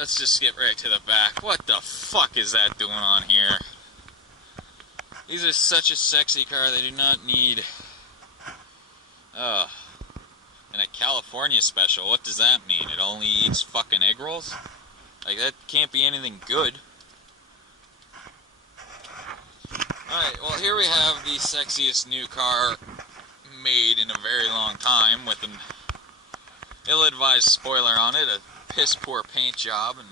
let's just skip right to the back. What the fuck is that doing on here? These are such a sexy car, they do not need... Ugh. And a California special, what does that mean? It only eats fucking egg rolls? Like, that can't be anything good. Alright, well here we have the sexiest new car made in a very long time with an ill-advised spoiler on it, a piss-poor paint job, and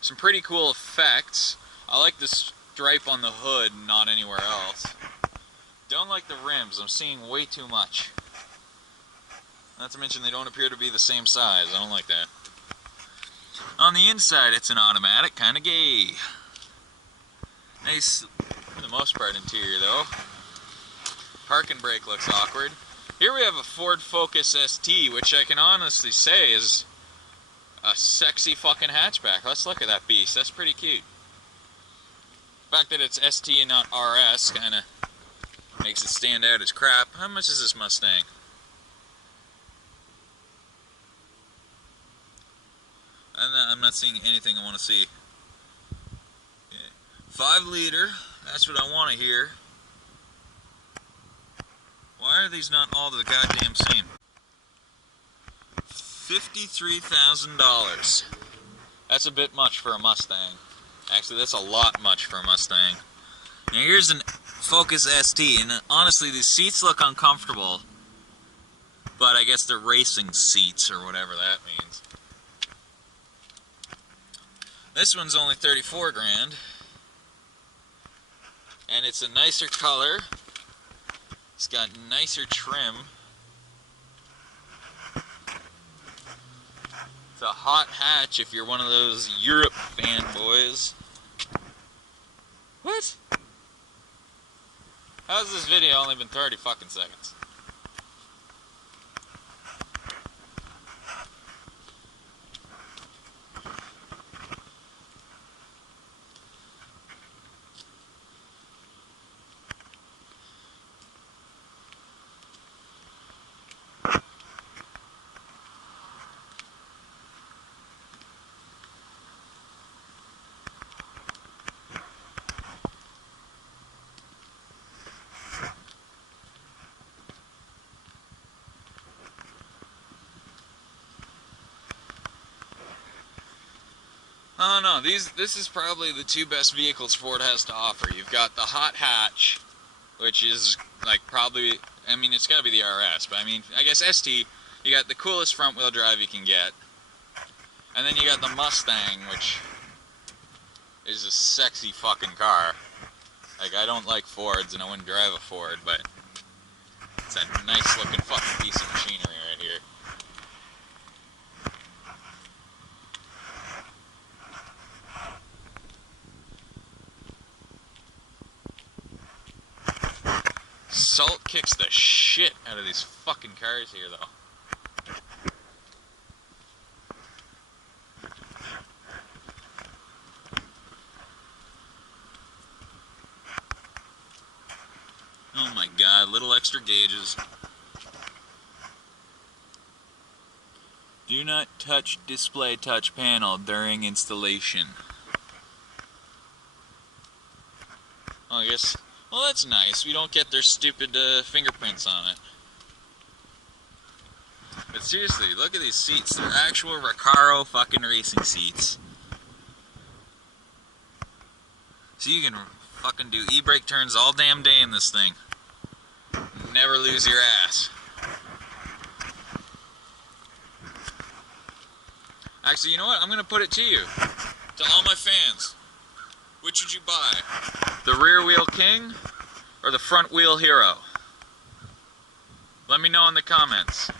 some pretty cool effects. I like the stripe on the hood, not anywhere else. Don't like the rims, I'm seeing way too much. Not to mention they don't appear to be the same size, I don't like that. On the inside it's an automatic, kinda gay. Nice, for the most part, interior though. Park and brake looks awkward. Here we have a Ford Focus ST, which I can honestly say is a sexy fucking hatchback. Let's look at that beast, that's pretty cute. The fact that it's ST and not RS kinda makes it stand out as crap. How much is this Mustang? I'm not seeing anything I want to see. Okay. 5 liter, that's what I want to hear. Why are these not all the goddamn same? $53,000. That's a bit much for a Mustang. Actually, that's a lot much for a Mustang. Now here's an Focus ST, and honestly, these seats look uncomfortable. But I guess they're racing seats, or whatever that means. This one's only 34 grand. And it's a nicer color. It's got nicer trim. It's a hot hatch if you're one of those Europe fanboys. What? How's this video only been 30 fucking seconds? Oh no, this is probably the 2 best vehicles Ford has to offer. You've got the hot hatch, which is like probably, I mean it's gotta be the RS, but I mean, I guess ST, you got the coolest front wheel drive you can get. And then you got the Mustang, which is a sexy fucking car. Like, I don't like Fords and I wouldn't drive a Ford, but it's a nice looking fucking piece of machinery right here. Salt kicks the shit out of these fucking cars here, though. Oh my god, little extra gauges. Do not touch display touch panel during installation. Oh, I guess... Well, that's nice. We don't get their stupid fingerprints on it. But seriously, look at these seats. They're actual Recaro fucking racing seats. So you can fucking do e-brake turns all damn day in this thing. Never lose your ass. Actually, you know what? I'm gonna put it to you. To all my fans. Which would you buy? The rear wheel king or the front wheel hero? Let me know in the comments.